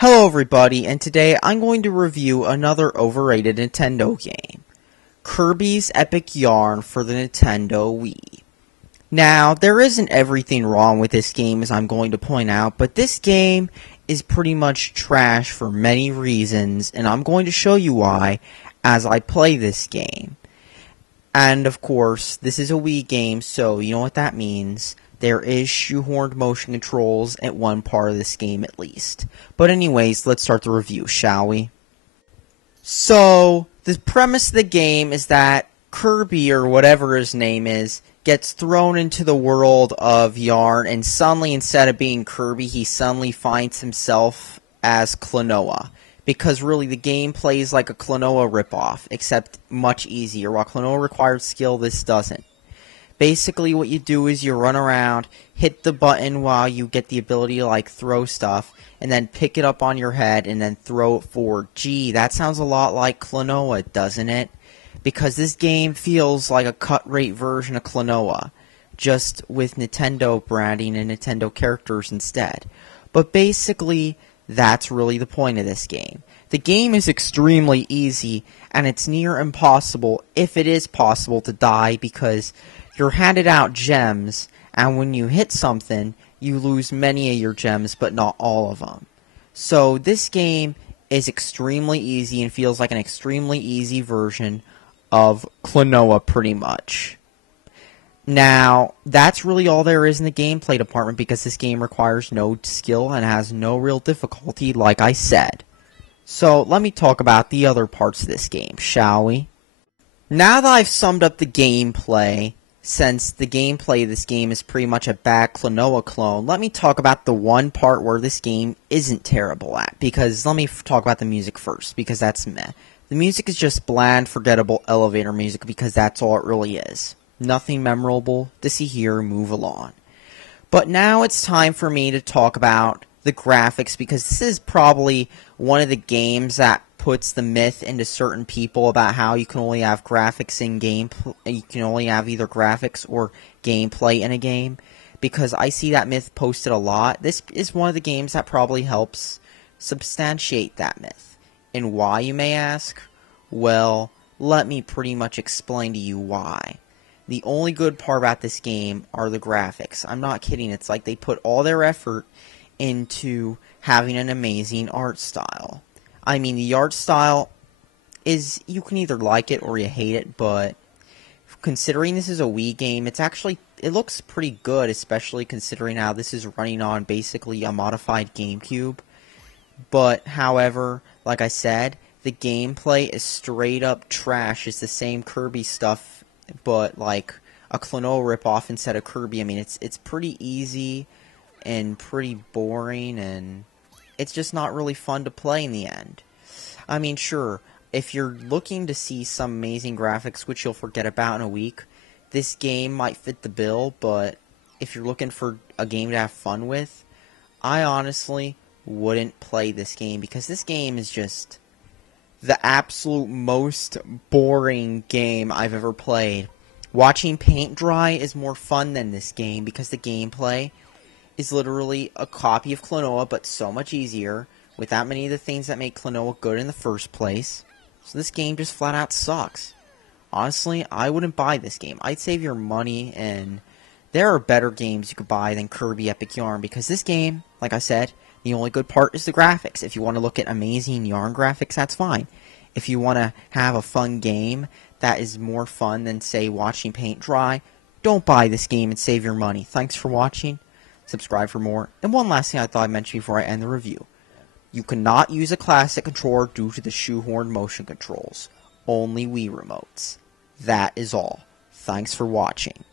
Hello everybody, and today I'm going to review another overrated Nintendo game, Kirby's Epic Yarn for the Nintendo Wii. Now, there isn't everything wrong with this game as I'm going to point out, but this game is pretty much trash for many reasons, and I'm going to show you why as I play this game. And of course, this is a Wii game, so you know what that means. There is shoehorned motion controls at one part of this game at least. But anyways, let's start the review, shall we? So, the premise of the game is that Kirby, or whatever his name is, gets thrown into the world of Yarn, and suddenly, instead of being Kirby, he suddenly finds himself as Klonoa. Because really, the game plays like a Klonoa ripoff, except much easier. While Klonoa requires skill, this doesn't. Basically, what you do is you run around, hit the button while you get the ability to, like, throw stuff, and then pick it up on your head and then throw it forward. Gee, that sounds a lot like Klonoa, doesn't it? Because this game feels like a cut-rate version of Klonoa, just with Nintendo branding and Nintendo characters instead. But basically, that's really the point of this game. The game is extremely easy, and it's near impossible, if it is possible, to die because you're handed out gems, and when you hit something, you lose many of your gems, but not all of them. So this game is extremely easy and feels like an extremely easy version of Klonoa, pretty much. Now, that's really all there is in the gameplay department because this game requires no skill and has no real difficulty, like I said. So, let me talk about the other parts of this game, shall we? Now that I've summed up the gameplay, since the gameplay of this game is pretty much a bad Klonoa clone, let me talk about the one part where this game isn't terrible at. Because, let me talk about the music first, because that's meh. The music is just bland, forgettable elevator music, because that's all it really is. Nothing memorable to see here, move along. But now it's time for me to talk about the graphics, because this is probably one of the games that puts the myth into certain people about how you can only have graphics in game. You can only have either graphics or gameplay in a game, because I see that myth posted a lot. This is one of the games that probably helps substantiate that myth. And why, you may ask? Well, let me pretty much explain to you why. The only good part about this game are the graphics. I'm not kidding. It's like they put all their effort into having an amazing art style. I mean, the art style is, you can either like it or you hate it, but considering this is a Wii game, it looks pretty good, especially considering how this is running on basically a modified GameCube. But, however, like I said, the gameplay is straight up trash. It's the same Kirby stuff, but like a Klonoa ripoff instead of Kirby. I mean, it's pretty easy and pretty boring, and it's just not really fun to play in the end. I mean, sure, if you're looking to see some amazing graphics, which you'll forget about in a week, this game might fit the bill, but if you're looking for a game to have fun with, I honestly wouldn't play this game, because this game is just the absolute most boring game I've ever played. Watching paint dry is more fun than this game, because the gameplay is literally a copy of Klonoa, but so much easier, without many of the things that make Klonoa good in the first place. So this game just flat out sucks. Honestly, I wouldn't buy this game. I'd save your money, and there are better games you could buy than Kirby Epic Yarn, because this game, like I said, the only good part is the graphics. If you want to look at amazing Yarn graphics, that's fine. If you want to have a fun game that is more fun than, say, watching paint dry, don't buy this game and save your money. Thanks for watching. Subscribe for more. And one last thing I thought I'd mention before I end the review. You cannot use a classic controller due to the shoehorned motion controls. Only Wii remotes. That is all. Thanks for watching.